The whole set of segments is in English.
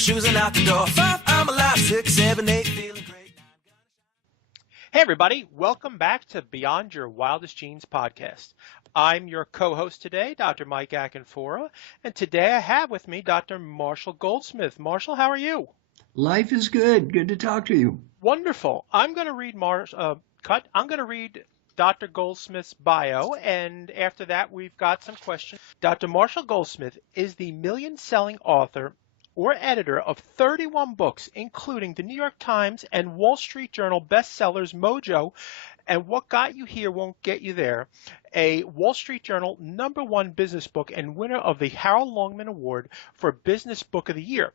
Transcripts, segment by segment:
shoes and out the door. 5, I'm alive. 6, 7, 8, feeling great. Hey everybody, welcome back to Beyond Your Wildest Dreams podcast. I'm your co-host today, Dr. Mike Akinfora, and today I have with me Dr. Marshall Goldsmith. Marshall, how are you? Life is good. Good to talk to you. Wonderful. I'm going to read Dr. Goldsmith's bio, and after that we've got some questions. Dr. Marshall Goldsmith is the million-selling author or editor of 31 books, including the New York Times and Wall Street Journal bestsellers Mojo and What Got You Here Won't Get You There, a Wall Street Journal #1 business book and winner of the Harold Longman Award for Business Book of the Year.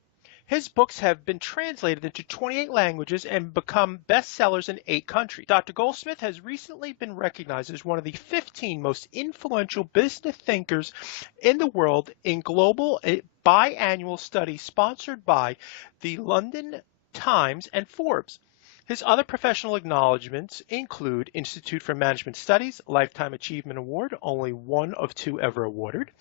His books have been translated into 28 languages and become bestsellers in 8 countries. Dr. Goldsmith has recently been recognized as one of the 15 most influential business thinkers in the world in global biannual study sponsored by the London Times and Forbes. His other professional acknowledgments include Institute for Management Studies, Lifetime Achievement Award, only one of 2 ever awarded,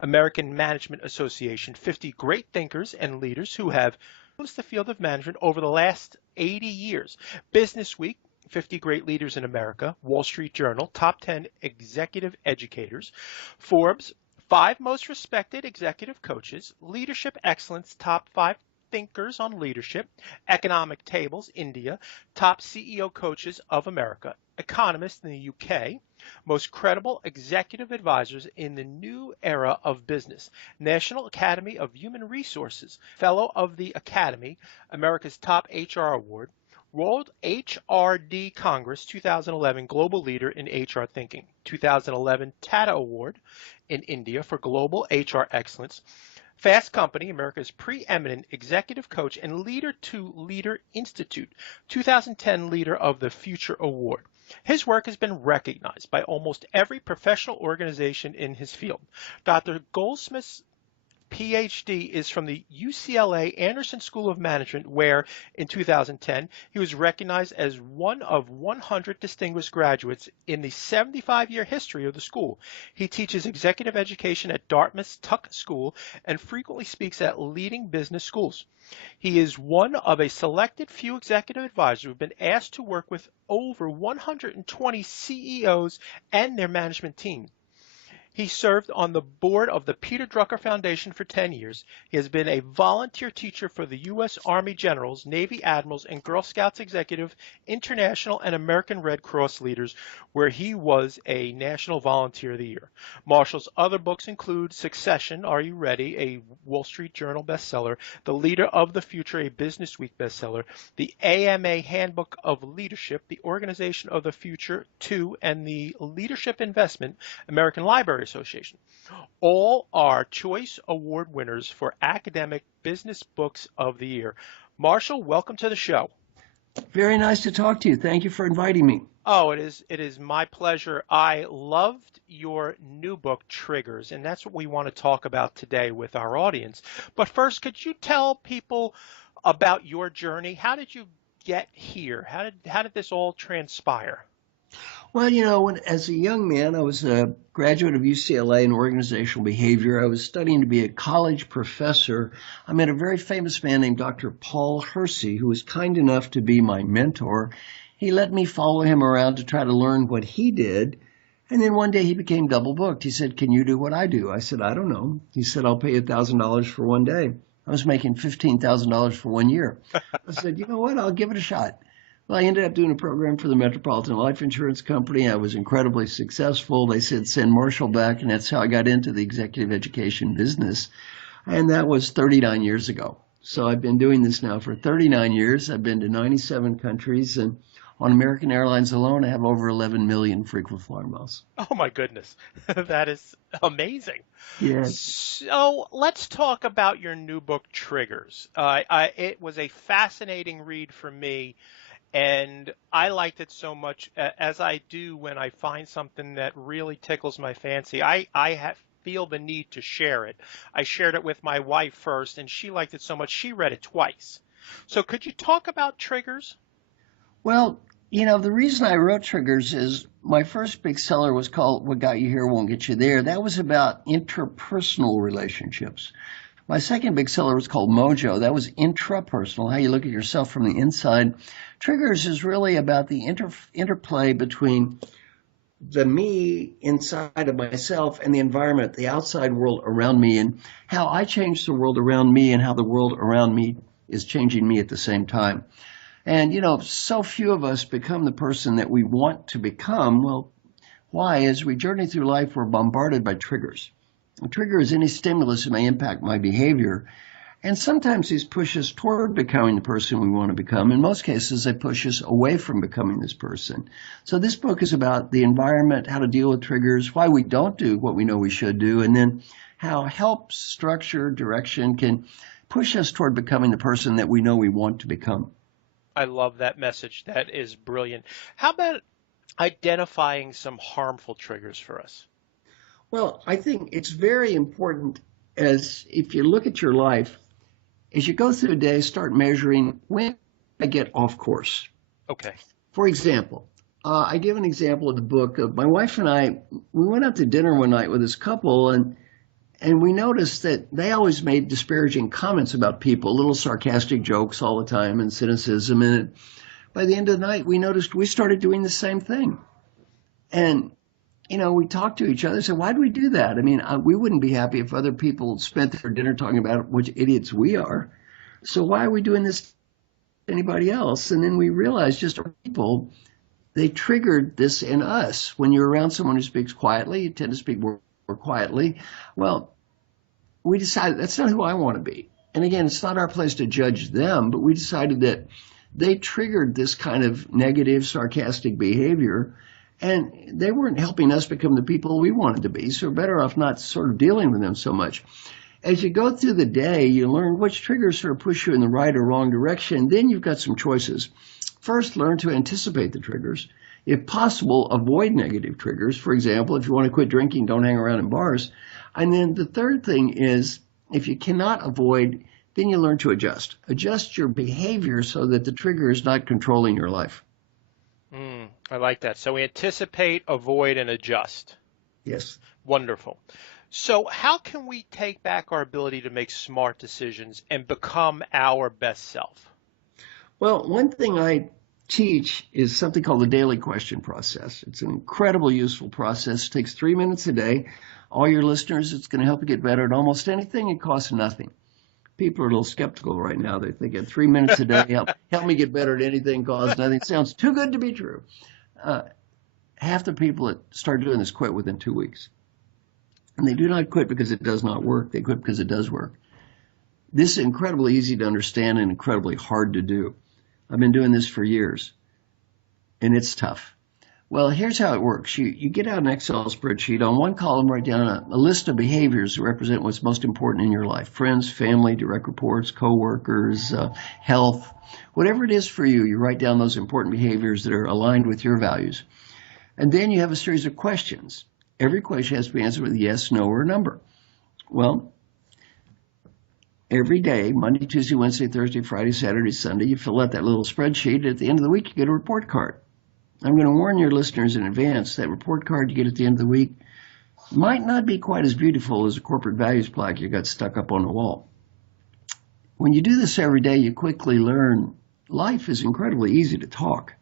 American Management Association, 50 Great Thinkers and Leaders who have influenced the field of management over the last 80 years, Business Week, 50 Great Leaders in America, Wall Street Journal, Top 10 Executive Educators, Forbes, 5 Most Respected Executive Coaches, Leadership Excellence, Top 5 Thinkers on Leadership, Economic Tables, India, Top CEO Coaches of America, Economist in the UK, Most Credible Executive Advisors in the New Era of Business, National Academy of Human Resources, Fellow of the Academy, America's Top HR Award, World HRD Congress 2011 Global Leader in HR Thinking, 2011 Tata Award in India for Global HR Excellence, Fast Company, America's preeminent executive coach and Leader to Leader Institute, 2010 Leader of the Future Award. His work has been recognized by almost every professional organization in his field. Dr. Goldsmith's PhD is from the UCLA Anderson School of Management, where in 2010 he was recognized as one of 100 distinguished graduates in the 75-year history of the school. He teaches executive education at Dartmouth's Tuck School and frequently speaks at leading business schools. He is one of a selected few executive advisors who have been asked to work with over 120 CEOs and their management team. He served on the board of the Peter Drucker Foundation for 10 years. He has been a volunteer teacher for the U.S. Army Generals, Navy Admirals, and Girl Scouts Executive, International, and American Red Cross leaders, where he was a National Volunteer of the Year. Marshall's other books include Succession, Are You Ready?, a Wall Street Journal bestseller, The Leader of the Future, a Business Week bestseller, the AMA Handbook of Leadership, The Organization of the Future 2, and the Leadership Investment, American Library Association. All are Choice Award winners for Academic Business Books of the Year. Marshall, welcome to the show. Very nice to talk to you. Thank you for inviting me. Oh, it is my pleasure. I loved your new book, Triggers, and that's what we want to talk about today with our audience. But first, could you tell people about your journey? How did you get here? How did this all transpire? Well, as a young man, I was a graduate of UCLA in organizational behavior. I was studying to be a college professor. I met a very famous man named Dr. Paul Hersey, who was kind enough to be my mentor. He let me follow him around to try to learn what he did. And then one day he became double booked. He said, "Can you do what I do?" I said, "I don't know." He said, "I'll pay you $1,000 for one day." I was making $15,000 for 1 year. I said, "You know what? I'll give it a shot." Well, I ended up doing a program for the Metropolitan Life Insurance Company. I was incredibly successful. They said, "Send Marshall back," and that's how I got into the executive education business. And that was 39 years ago. So I've been doing this now for 39 years. I've been to 97 countries, and on American Airlines alone, I have over 11 million frequent flyer miles. Oh, my goodness. That is amazing. Yes. So let's talk about your new book, Triggers. It was a fascinating read for me. And I liked it so much, as I do when I find something that really tickles my fancy. I feel the need to share it. I shared it with my wife first, and she liked it so much she read it twice. So could you talk about Triggers? Well, the reason I wrote Triggers is my first big seller was called What Got You Here Won't Get You There. That was about interpersonal relationships. My second big seller was called Mojo. That was intrapersonal, how you look at yourself from the inside. Triggers is really about the interplay between the me inside of myself and the environment, the outside world around me, and how I change the world around me and how the world around me is changing me at the same time. And, so few of us become the person that we want to become. Well, why? As we journey through life, we're bombarded by triggers. A trigger is any stimulus that may impact my behavior. And sometimes these push us toward becoming the person we want to become. In most cases, they push us away from becoming this person. So this book is about the environment, how to deal with triggers, why we don't do what we know we should do, and then how help, structure, direction can push us toward becoming the person that we know we want to become. I love that message. That is brilliant. How about identifying some harmful triggers for us? Well, I think it's very important as if you look at your life, as you go through the day, start measuring when I get off course. Okay. For example, I give an example of the book. My wife and I, we went out to dinner one night with this couple, and we noticed that they always made disparaging comments about people, little sarcastic jokes all the time and cynicism. And by the end of the night, we noticed we started doing the same thing. And we talked to each other and said, why do we do that? I mean, we wouldn't be happy if other people spent their dinner talking about which idiots we are. So why are we doing this to anybody else? And then we realized just our people, they triggered this in us. When you're around someone who speaks quietly, you tend to speak more quietly. Well, we decided that's not who I want to be. And again, it's not our place to judge them, but we decided that they triggered this kind of negative, sarcastic behavior. And they weren't helping us become the people we wanted to be, so we're better off not sort of dealing with them so much. As you go through the day, you learn which triggers sort of push you in the right or wrong direction. Then you've got some choices. First, learn to anticipate the triggers. If possible, avoid negative triggers. For example, if you want to quit drinking, don't hang around in bars. And then the third thing is, if you cannot avoid, then you learn to adjust. Adjust your behavior so that the trigger is not controlling your life. I like that. So we anticipate, avoid, and adjust. Yes. Wonderful. So how can we take back our ability to make smart decisions and become our best self? Well, one thing I teach is something called the daily question process. It's an incredibly useful process. It takes 3 minutes a day. All your listeners, it's going to help you get better at almost anything. It costs nothing. People are a little skeptical right now. They think at 3 minutes a day, help me get better at anything, costs nothing. Sounds too good to be true. Half the people that start doing this quit within 2 weeks. And they do not quit because it does not work. They quit because it does work. This is incredibly easy to understand and incredibly hard to do. I've been doing this for years, and it's tough. Well, here's how it works. You get out an Excel spreadsheet. On one column, write down a list of behaviors that represent what's most important in your life. Friends, family, direct reports, coworkers, health. Whatever it is for you, you write down those important behaviors that are aligned with your values. And then you have a series of questions. Every question has to be answered with a yes, no, or a number. Well, every day, Monday, Tuesday, Wednesday, Thursday, Friday, Saturday, Sunday, you fill out that little spreadsheet. At the end of the week, you get a report card. I'm going to warn your listeners in advance that report card you get at the end of the week might not be quite as beautiful as a corporate values plaque you got stuck up on the wall. When you do this every day, you quickly learn life is incredibly easy to talk.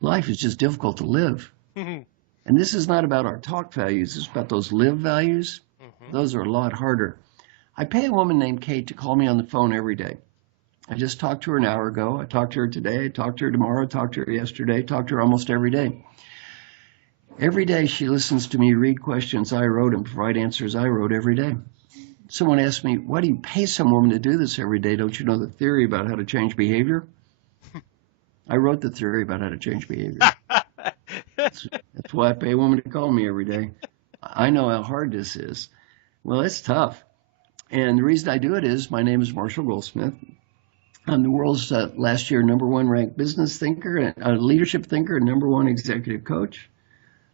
Life is just difficult to live. And this is not about our talk values. It's about those live values. Those are a lot harder. I pay a woman named Kate to call me on the phone every day. I just talked to her an hour ago. I talked to her today. I talked to her tomorrow. I talked to her yesterday. I talked to her almost every day. Every day she listens to me read questions I wrote and provide answers I wrote every day. Someone asked me, why do you pay some woman to do this every day? Don't you know the theory about how to change behavior? I wrote the theory about how to change behavior. That's why I pay a woman to call me every day. I know how hard this is. Well, it's tough. And the reason I do it is my name is Marshall Goldsmith. I'm the world's last year #1 ranked business thinker, leadership thinker, and #1 executive coach.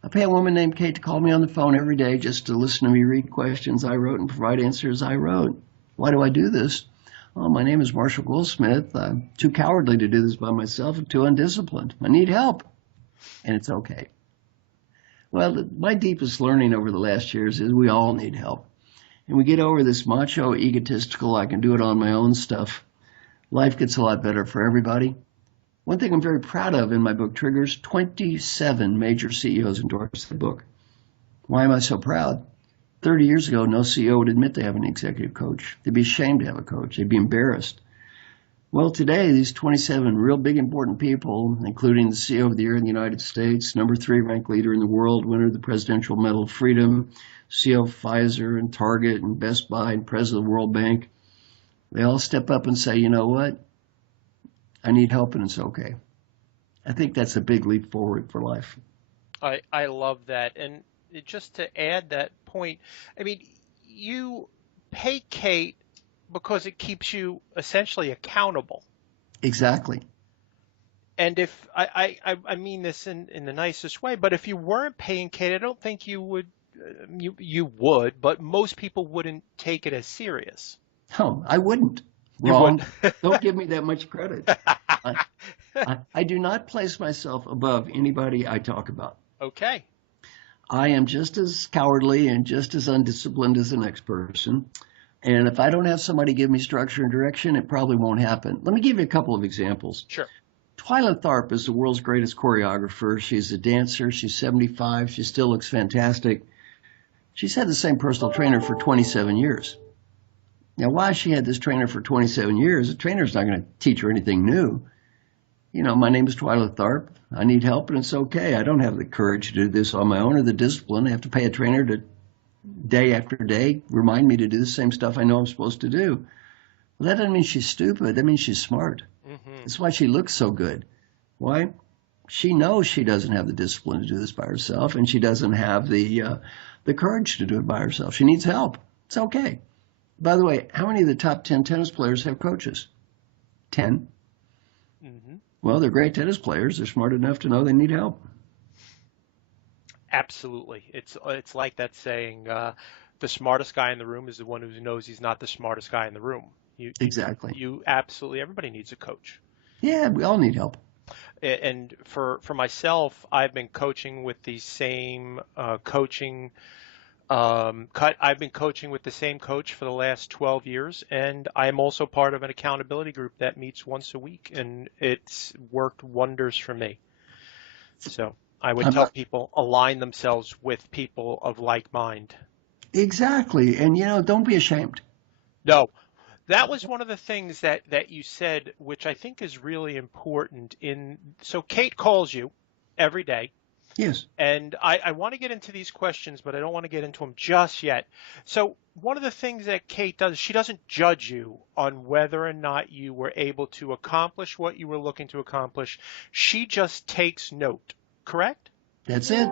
I pay a woman named Kate to call me on the phone every day just to listen to me read questions I wrote and provide answers I wrote. Why do I do this? Oh, my name is Marshall Goldsmith. I'm too cowardly to do this by myself and too undisciplined. I need help, and it's okay. Well, my deepest learning over the last years is we all need help. and we get over this macho, egotistical, I can do it on my own stuff, life gets a lot better for everybody. One thing I'm very proud of in my book, Triggers, 27 major CEOs endorsed the book. Why am I so proud? 30 years ago, no CEO would admit they have an executive coach. They'd be ashamed to have a coach. They'd be embarrassed. Well, today, these 27 real big important people, including the CEO of the Year in the United States, number 3 ranked leader in the world, winner of the Presidential Medal of Freedom, CEO of Pfizer and Target and Best Buy and president of the World Bank, they all step up and say, you know what? I need help and it's okay. I think that's a big leap forward for life. I love that. And just to add that point, I mean, you pay Kate because it keeps you essentially accountable. Exactly. And if I mean this in the nicest way, but if you weren't paying Kate, I don't think you would, you would, but most people wouldn't take it as serious. No, I wouldn't. You Wrong. wouldn't. Don't give me that much credit. I do not place myself above anybody I talk about. Okay. I am just as cowardly and just as undisciplined as the next person. And if I don't have somebody give me structure and direction, it probably won't happen. Let me give you a couple of examples. Sure. Twyla Tharp is the world's greatest choreographer. She's a dancer. She's 75. She still looks fantastic. She's had the same personal trainer for 27 years. Now, why she had this trainer for 27 years, the trainer's not going to teach her anything new. You know, my name is Twyla Tharp. I need help, and it's okay. I don't have the courage to do this on my own or the discipline. I have to pay a trainer to day after day remind me to do the same stuff I know I'm supposed to do. Well, that doesn't mean she's stupid. That means she's smart. Mm-hmm. That's why she looks so good. Why? She knows she doesn't have the discipline to do this by herself, and she doesn't have the courage to do it by herself. She needs help. It's okay. By the way, how many of the top 10 tennis players have coaches? 10. Mm-hmm. Well, they're great tennis players. They're smart enough to know they need help. Absolutely. It's like that saying, the smartest guy in the room is the one who knows he's not the smartest guy in the room. Exactly. You absolutely, everybody needs a coach. Yeah, we all need help. And for myself, I've been coaching with the same I've been coaching with the same coach for the last 12 years, and I'm also part of an accountability group that meets once a week, and it's worked wonders for me. So I would tell people align themselves with people of like mind. Exactly. And, you know, don't be ashamed. No. That was one of the things that you said, which I think is really important. So Kate calls you every day. Yes. And I want to get into these questions, but I don't want to get into them just yet. So one of the things that Kate does, she doesn't judge you on whether or not you were able to accomplish what you were looking to accomplish. She just takes note, correct? That's it.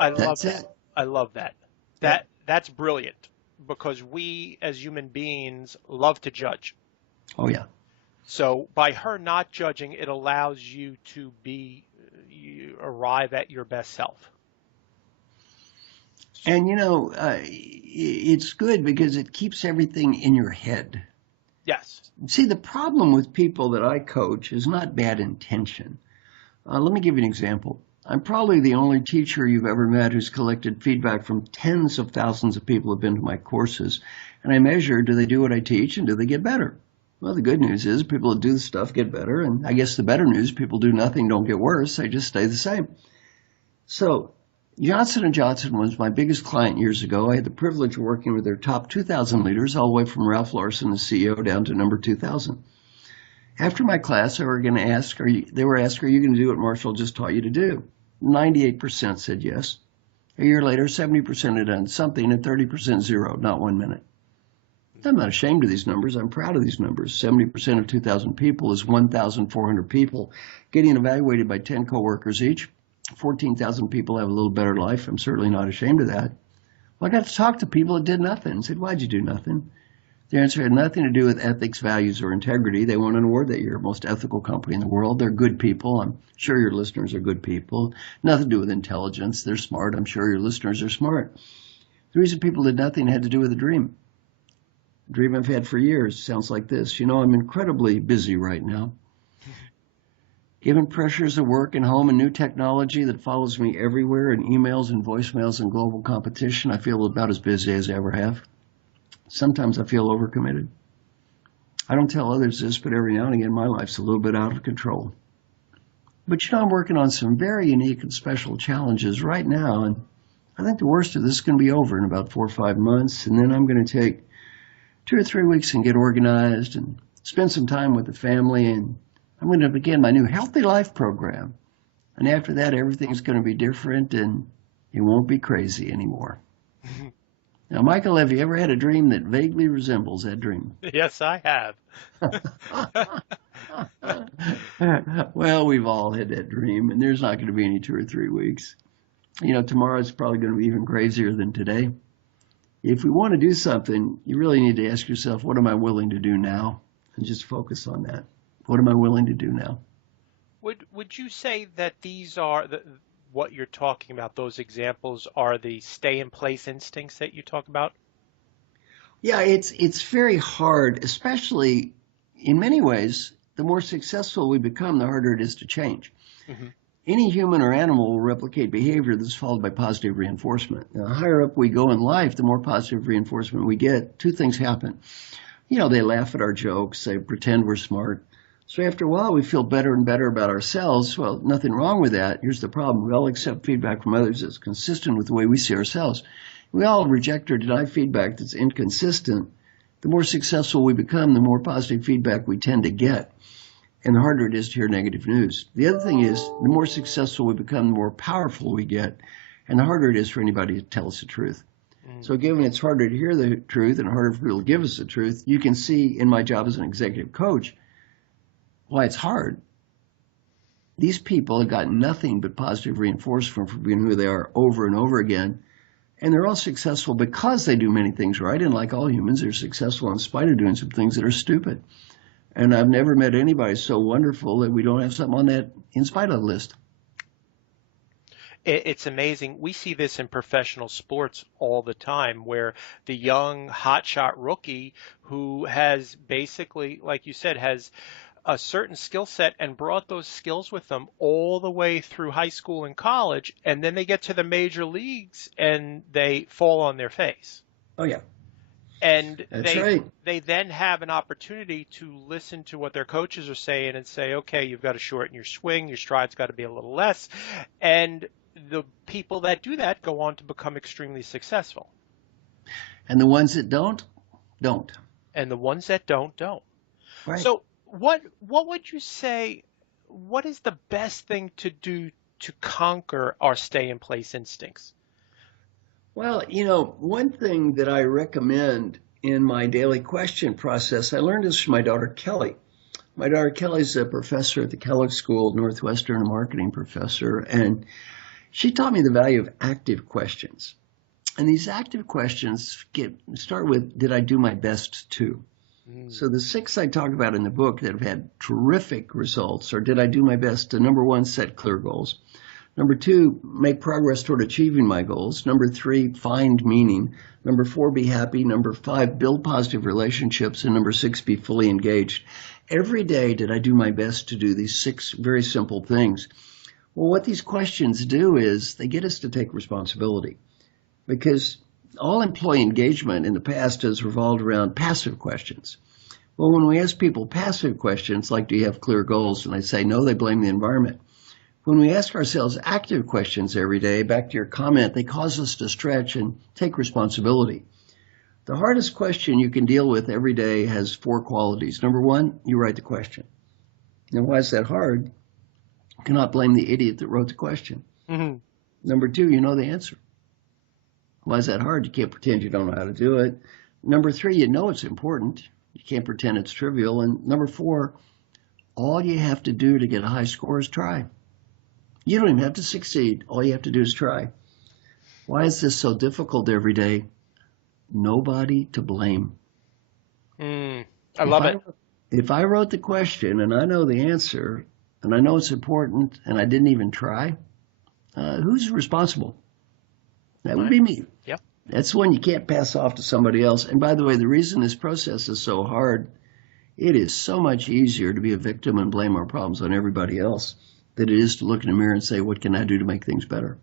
I love that. That's brilliant, because we as human beings love to judge. Oh, yeah. So by her not judging, it allows you to arrive at your best self. And, you know, it's good because it keeps everything in your head. Yes. See, the problem with people that I coach is not bad intention. Let me give you an example. I'm probably the only teacher you've ever met who's collected feedback from tens of thousands of people who have been to my courses. And I measure, do they do what I teach and do they get better? Well, the good news is people that do the stuff get better. And I guess the better news, people do nothing, don't get worse. They just stay the same. So Johnson & Johnson was my biggest client years ago. I had the privilege of working with their top 2,000 leaders, all the way from Ralph Larson, the CEO, down to number 2,000. After my class, they were asked, are you going to do what Marshall just taught you to do? 98% said yes. A year later, 70% had done something, and 30% zero, not 1 minute. I'm not ashamed of these numbers. I'm proud of these numbers. 70% of 2,000 people is 1,400 people getting evaluated by 10 coworkers each. 14,000 people have a little better life. I'm certainly not ashamed of that. Well, I got to talk to people that did nothing. I said, why'd you do nothing? Their answer had nothing to do with ethics, values, or integrity. They won an award that year, most ethical company in the world. They're good people. I'm sure your listeners are good people. Nothing to do with intelligence. They're smart. I'm sure your listeners are smart. The reason people did nothing had to do with a dream. A dream I've had for years. Sounds like this. You know, I'm incredibly busy right now. Given pressures of work and home and new technology that follows me everywhere, and emails and voicemails and global competition, I feel about as busy as I ever have. Sometimes I feel overcommitted. I don't tell others this, but every now and again my life's a little bit out of control. But I'm working on some very unique and special challenges right now, and I think the worst of this is going to be over in about 4 or 5 months, and then I'm going to take 2 or 3 weeks and get organized and spend some time with the family, and I'm going to begin my new Healthy Life program. And after that, everything's going to be different, and it won't be crazy anymore. Now, Michael, have you ever had a dream that vaguely resembles that dream? Yes, I have. Well, we've all had that dream, and there's not going to be any 2 or 3 weeks. Tomorrow's probably going to be even crazier than today. If we want to do something, you really need to ask yourself, what am I willing to do now? And just focus on that. What am I willing to do now? Would you say that these are what you're talking about, those examples are the stay-in-place instincts that you talk about? Yeah, it's very hard, especially in many ways. The more successful we become, the harder it is to change. Mm-hmm. Any human or animal will replicate behavior that's followed by positive reinforcement. Now, the higher up we go in life, the more positive reinforcement we get. 2 things happen. They laugh at our jokes, they pretend we're smart. So after a while, we feel better and better about ourselves. Well, nothing wrong with that. Here's the problem. We all accept feedback from others that's consistent with the way we see ourselves. We all reject or deny feedback that's inconsistent. The more successful we become, the more positive feedback we tend to get, and the harder it is to hear negative news. The other thing is, the more successful we become, the more powerful we get, and the harder it is for anybody to tell us the truth. So given it's harder to hear the truth and harder for people to give us the truth, you can see in my job as an executive coach why it's hard. These people have got nothing but positive reinforcement for being who they are over and over again. And they're all successful because they do many things right. And like all humans, they're successful in spite of doing some things that are stupid. And I've never met anybody so wonderful that we don't have something on that in spite of list. It's amazing. We see this in professional sports all the time, where the young hotshot rookie who has basically, like you said, has a certain skill set and brought those skills with them all the way through high school and college, and then they get to the major leagues and they fall on their face. Oh, yeah. And That's right. They then have an opportunity to listen to what their coaches are saying and say, okay, you've got to shorten your swing, your stride's got to be a little less. And the people that do that go on to become extremely successful. And the ones that don't. And the ones that don't. Right. So what would you say, what is the best thing to do to conquer our stay-in-place instincts? Well, one thing that I recommend in my daily question process, I learned this from my daughter Kelly. My daughter Kelly's a professor at the Kellogg School, Northwestern, a marketing professor, and she taught me the value of active questions. And these active questions start with, did I do my best to? So the 6 I talk about in the book that have had terrific results are, did I do my best to, number 1, set clear goals. Number 2, make progress toward achieving my goals. Number 3, find meaning. Number 4, be happy. Number 5, build positive relationships. And number 6, be fully engaged. Every day, did I do my best to do these 6 very simple things? Well, what these questions do is they get us to take responsibility, because all employee engagement in the past has revolved around passive questions. Well, when we ask people passive questions, like, do you have clear goals? And they say, no, they blame the environment. When we ask ourselves active questions every day, back to your comment, they cause us to stretch and take responsibility. The hardest question you can deal with every day has 4 qualities. Number 1, you write the question. Now, why is that hard? You cannot blame the idiot that wrote the question. Mm-hmm. Number 2, you know the answer. Why is that hard? You can't pretend you don't know how to do it. Number 3, you know it's important. You can't pretend it's trivial. And number 4, all you have to do to get a high score is try. You don't even have to succeed. All you have to do is try. Why is this so difficult every day? Nobody to blame. I love it. If I wrote the question and I know the answer and I know it's important and I didn't even try, who's responsible? That would be me. Yep. That's one you can't pass off to somebody else. And by the way, the reason this process is so hard, it is so much easier to be a victim and blame our problems on everybody else than it is to look in the mirror and say, what can I do to make things better?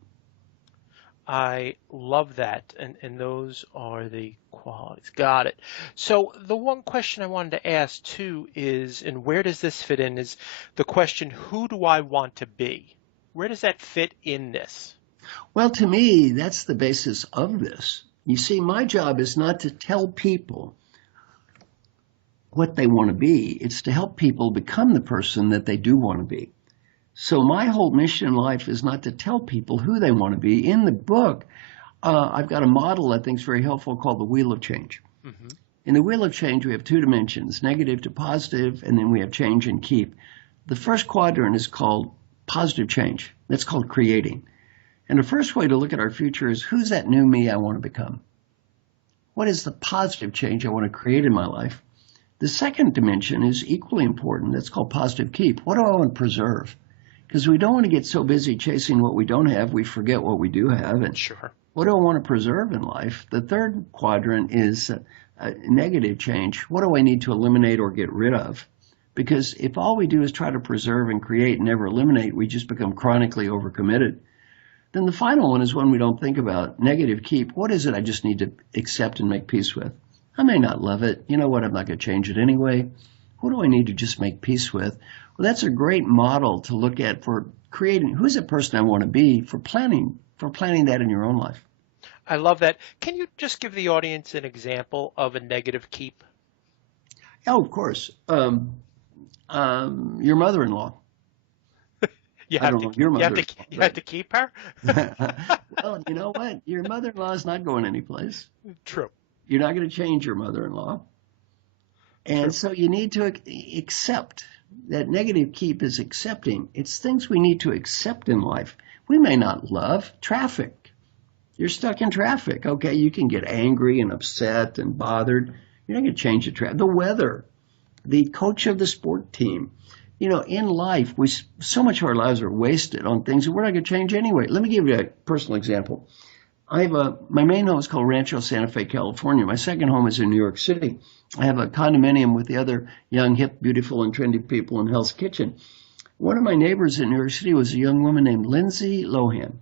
I love that. And those are the qualities. Got it. So the one question I wanted to ask too is, and where does this fit in, is the question, who do I want to be? Where does that fit in this? Well, to me, that's the basis of this. You see, my job is not to tell people what they want to be. It's to help people become the person that they do want to be. So my whole mission in life is not to tell people who they want to be. In the book, I've got a model I think is very helpful called the Wheel of Change. Mm-hmm. In the Wheel of Change, we have two dimensions, negative to positive, and then we have change and keep. The first quadrant is called positive change. That's called creating. And the first way to look at our future is, who's that new me I want to become? What is the positive change I want to create in my life? The second dimension is equally important. That's called positive keep. What do I want to preserve? Because we don't want to get so busy chasing what we don't have, we forget what we do have. And Sure. What do I want to preserve in life? The third quadrant is negative change. What do I need to eliminate or get rid of? Because if all we do is try to preserve and create and never eliminate, we just become chronically overcommitted. Then the final one is one we don't think about, negative keep. What is it I just need to accept and make peace with? I may not love it. You know what? I'm not going to change it anyway. What do I need to just make peace with? Well, that's a great model to look at for creating who's the person I want to be, for planning that in your own life. I love that. Can you just give the audience an example of a negative keep? Oh, of course. Your mother-in-law. You have to keep her? Well, you know what? Your mother-in-law is not going anyplace. True. You're not going to change your mother-in-law. And so you need to accept. That negative keep is accepting. It's things we need to accept in life. We may not love traffic. You're stuck in traffic. Okay, you can get angry and upset and bothered. You're not going to change the traffic. The weather, the coach of the sport team. You know, in life, so much of our lives are wasted on things that we're not going to change anyway. Let me give you a personal example. My main home is called Rancho Santa Fe, California. My second home is in New York City. I have a condominium with the other young, hip, beautiful, and trendy people in Hell's Kitchen. One of my neighbors in New York City was a young woman named Lindsay Lohan.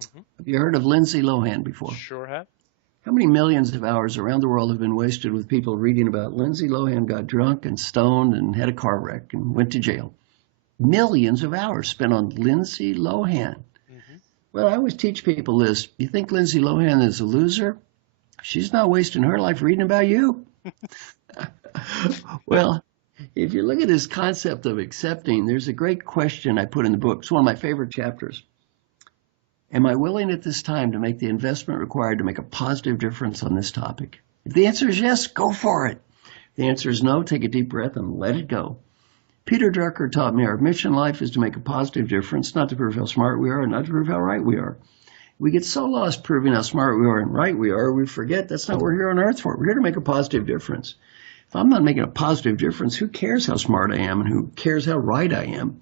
Mm-hmm. Have you heard of Lindsay Lohan before? Sure have. How many millions of hours around the world have been wasted with people reading about Lindsay Lohan got drunk and stoned and had a car wreck and went to jail? Millions of hours spent on Lindsay Lohan. Mm-hmm. Well, I always teach people this. You think Lindsay Lohan is a loser? She's not wasting her life reading about you. Well, if you look at this concept of accepting, there's a great question I put in the book. It's one of my favorite chapters. Am I willing at this time to make the investment required to make a positive difference on this topic? If the answer is yes, go for it. If the answer is no, take a deep breath and let it go. Peter Drucker taught me our mission in life is to make a positive difference, not to prove how smart we are and not to prove how right we are. We get so lost proving how smart we are and right we are, we forget that's not what we're here on earth for. We're here to make a positive difference. If I'm not making a positive difference, who cares how smart I am and who cares how right I am?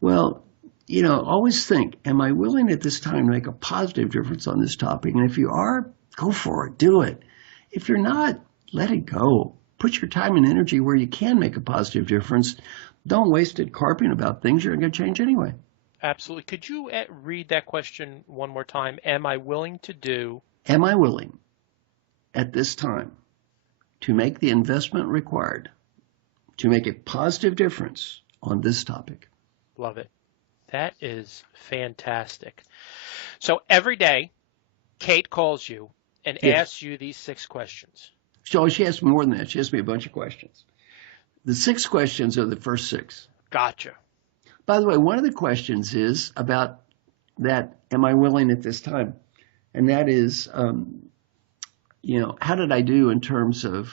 Well, you know, always think, am I willing at this time to make a positive difference on this topic? And if you are, go for it, do it. If you're not, let it go. Put your time and energy where you can make a positive difference. Don't waste it carping about things you're going to change anyway. Absolutely. Could you read that question one more time? Am I willing to do? Am I willing at this time to make the investment required to make a positive difference on this topic? Love it. That is fantastic. So every day, Kate calls you and asks you these 6 questions. So she asked me more than that. She asked me a bunch of questions. The 6 questions are the first 6. Gotcha. By the way, one of the questions is about that, am I willing at this time? And that is, you know, how did I do in terms of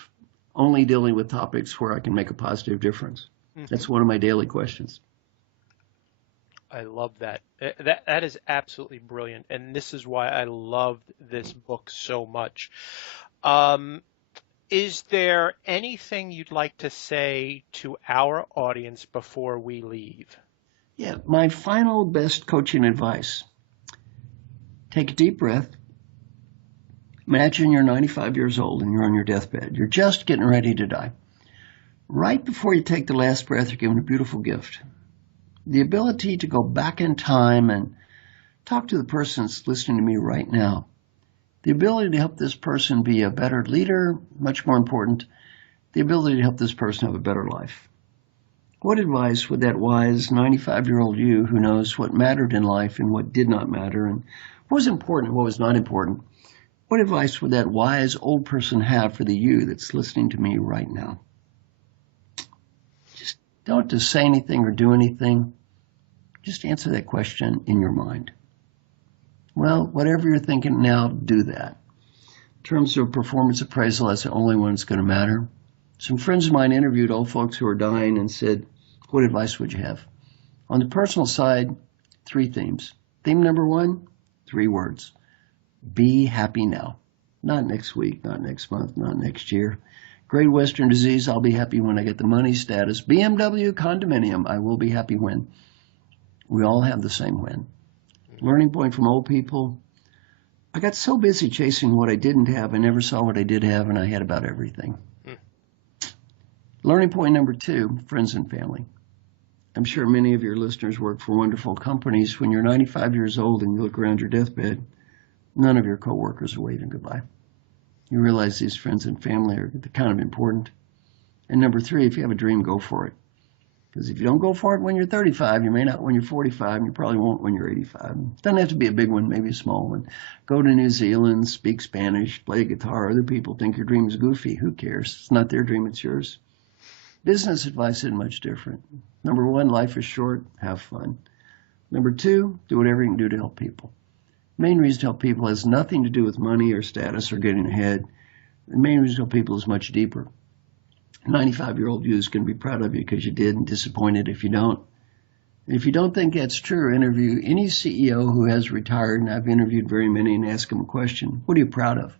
only dealing with topics where I can make a positive difference? Mm-hmm. That's one of my daily questions. I love that. That is absolutely brilliant. And this is why I love this book so much. Is there anything you'd like to say to our audience before we leave? Yeah, my final best coaching advice. Take a deep breath. Imagine you're 95 years old and you're on your deathbed. You're just getting ready to die. Right before you take the last breath, you're given a beautiful gift. The ability to go back in time and talk to the person that's listening to me right now. The ability to help this person be a better leader, much more important, the ability to help this person have a better life. What advice would that wise 95-year-old you who knows what mattered in life and what did not matter and what was important and what was not important, what advice would that wise old person have for the you that's listening to me right now? Just don't just say anything or do anything. Just answer that question in your mind. Well, whatever you're thinking now, do that. In terms of performance appraisal, that's the only one that's going to matter. Some friends of mine interviewed old folks who are dying and said, what advice would you have? On the personal side, 3 themes. Theme number 1, 3 words. Be happy now. Not next week, not next month, not next year. Great Western disease, I'll be happy when I get the money status. BMW condominium, I will be happy when. We all have the same when. Learning point from old people. I got so busy chasing what I didn't have, I never saw what I did have, and I had about everything. Learning point number 2, friends and family. I'm sure many of your listeners work for wonderful companies. When you're 95 years old and you look around your deathbed, none of your coworkers are waving goodbye. You realize these friends and family are kind of important. And number 3, if you have a dream, go for it. Because if you don't go for it when you're 35, you may not when you're 45, and you probably won't when you're 85. It doesn't have to be a big one, maybe a small one. Go to New Zealand, speak Spanish, play guitar. Other people think your dream is goofy. Who cares? It's not their dream, it's yours. Business advice isn't much different. Number 1, life is short, have fun. Number 2, do whatever you can do to help people. The main reason to help people has nothing to do with money or status or getting ahead. The main reason to help people is much deeper. 95-year-old you is going to be proud of you because you did and disappointed if you don't. And if you don't think that's true, interview any CEO who has retired, and I've interviewed very many, and ask them a question. What are you proud of?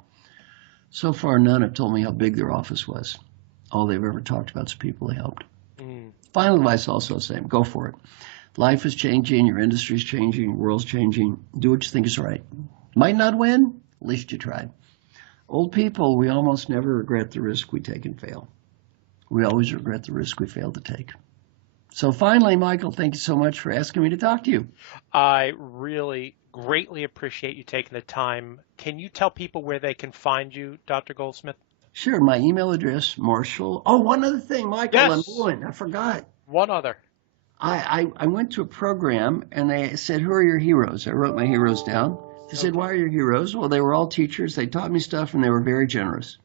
So far, none have told me how big their office was. All they've ever talked about is people they helped. Final advice also the same. Go for it. Life is changing. Your industry's changing. Your world's changing. Do what you think is right. Might not win. At least you tried. Old people, we almost never regret the risk we take and fail. We always regret the risk we fail to take. So finally, Michael, thank you so much for asking me to talk to you. I really greatly appreciate you taking the time. Can you tell people where they can find you, Dr. Goldsmith? Sure. My email address, Marshall. Oh, one other thing, Michael. Yes. I forgot. One other. I went to a program and they said, who are your heroes? I wrote my heroes down. They said, why are your heroes? Well, they were all teachers. They taught me stuff and they were very generous.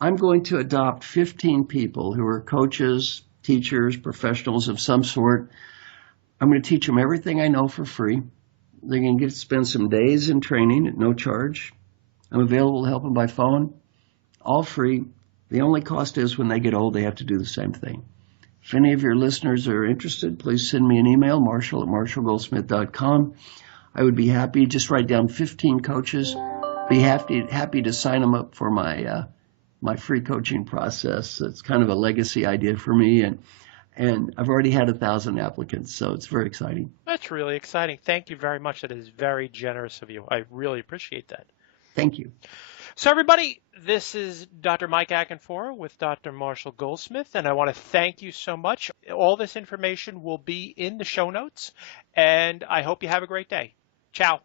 I'm going to adopt 15 people who are coaches, teachers, professionals of some sort. I'm going to teach them everything I know for free. They're going to get to spend some days in training at no charge. I'm available to help them by phone, all free. The only cost is when they get old, they have to do the same thing. If any of your listeners are interested, please send me an email, marshall@marshallgoldsmith.com. I would be happy. Just write down 15 coaches. Be happy to sign them up for my free coaching process. It's kind of a legacy idea for me, and I've already had 1,000 applicants, so it's very exciting. That's really exciting. Thank you very much. That is very generous of you. I really appreciate that. Thank you. So everybody, this is Dr. Mike Akinfora with Dr. Marshall Goldsmith, and I want to thank you so much. All this information will be in the show notes, and I hope you have a great day. Ciao.